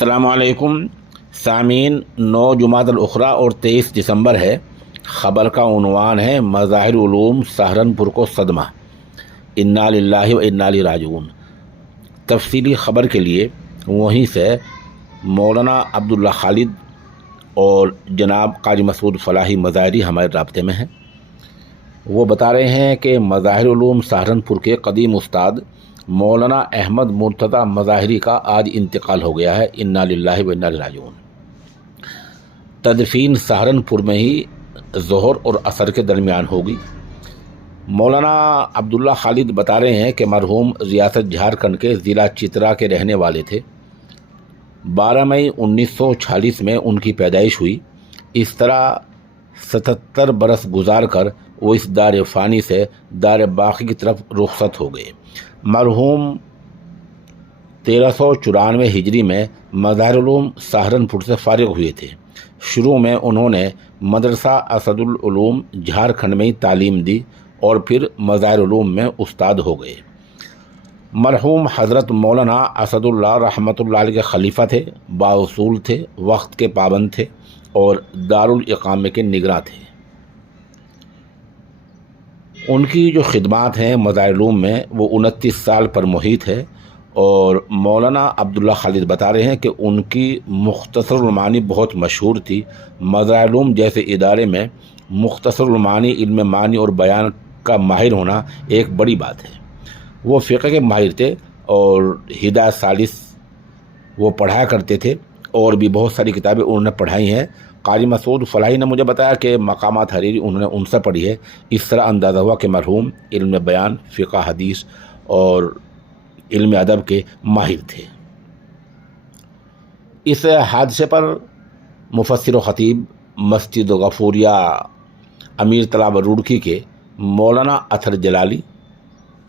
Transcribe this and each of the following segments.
السلام علیکم سامعین، 9 جمادی الاخری اور 23 دسمبر ہے۔ خبر کا عنوان ہے مظاہر علوم سہارنپور کو صدمہ، انا للہ و انا الیہ راجعون۔ تفصیلی خبر کے لیے وہیں سے مولانا عبداللہ خالد اور جناب قاری مسعود فلاحی مظاہری ہمارے رابطے میں ہیں۔ وہ بتا رہے ہیں کہ مظاہر علوم سہارنپور کے قدیم استاد مولانا احمد مرتضیٰ مظاہری کا آج انتقال ہو گیا ہے، انا للہ و انا الیہ راجعون۔ تدفین سہارنپور میں ہی ظہر اور عصر کے درمیان ہوگی۔ مولانا عبداللہ خالد بتا رہے ہیں کہ مرحوم ریاست جھارکھنڈ کے ضلع چترا کے رہنے والے تھے۔ 12 مئی 1946 میں ان کی پیدائش ہوئی۔ اس طرح 77 برس گزار کر وہ اس دار فانی سے دار باقی کی طرف رخصت ہو گئے۔ مرحوم 1394 ہجری میں مظاہر علوم سہارنپور سے فارغ ہوئے تھے۔ شروع میں انہوں نے مدرسہ اسد العلوم جھارکھنڈ میں ہی تعلیم دی اور پھر مظاہر علوم میں استاد ہو گئے۔ مرحوم حضرت مولانا اسد اللہ رحمۃ اللہ علیہ کے خلیفہ تھے، بااصول تھے، وقت کے پابند تھے اور دارالاقامہ کے نگراں تھے۔ ان کی جو خدمات ہیں مظاہر علوم میں وہ 29 سال پر محیط ہے، اور مولانا عبداللہ خالد بتا رہے ہیں کہ ان کی مختصر المعانی بہت مشہور تھی۔ مظاہر علوم جیسے ادارے میں مختصر المعانی علم معنی اور بیان کا ماہر ہونا ایک بڑی بات ہے۔ وہ فقہ کے ماہر تھے اور ہدایت ثالث وہ پڑھایا کرتے تھے، اور بھی بہت ساری کتابیں انہوں نے پڑھائی ہیں۔ قاری مسعود فلاحی نے مجھے بتایا کہ مقامات حریری انہوں نے ان سے پڑھی ہے۔ اس طرح اندازہ ہوا کہ مرحوم علم بیان، فقہ حدیث اور علم ادب کے ماہر تھے۔ اس حادثے پر مفسر و خطیب مسجد غفوریہ امیر طلاب روڑکی کے مولانا اطہر جلالی،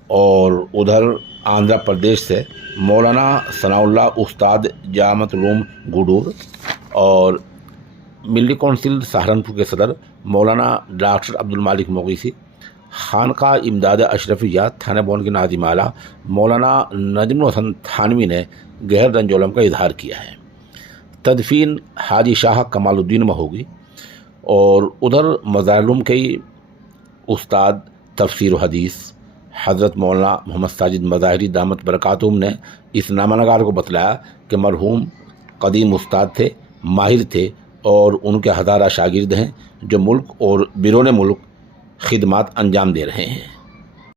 اور ادھر آندھرا پردیش سے مولانا ثناء اللہ استاد جامعۃ العلوم گڈور، اور ملی کونسل سہارنپور کے صدر مولانا ڈاکٹر عبدالمالک مغیثی، خانقاہ امداد اشرفیہ تھانہ بون کے ناظم اعلیٰ مولانا نجم الحسن تھانوی نے گہر رنج و الم کا اظہار کیا ہے۔ تدفین حاجی شاہ کمال الدین میں ہوگی، اور ادھر مظاہر علوم کے ہی استاد تفسیر و حدیث حضرت مولانا محمد ساجد مظاہری دامت برکاتہم نے اس نامہ نگار کو بتلایا کہ مرحوم قدیم استاد تھے، ماہر تھے، اور ان کے ہزارہ شاگرد ہیں جو ملک اور بیرون ملک خدمات انجام دے رہے ہیں۔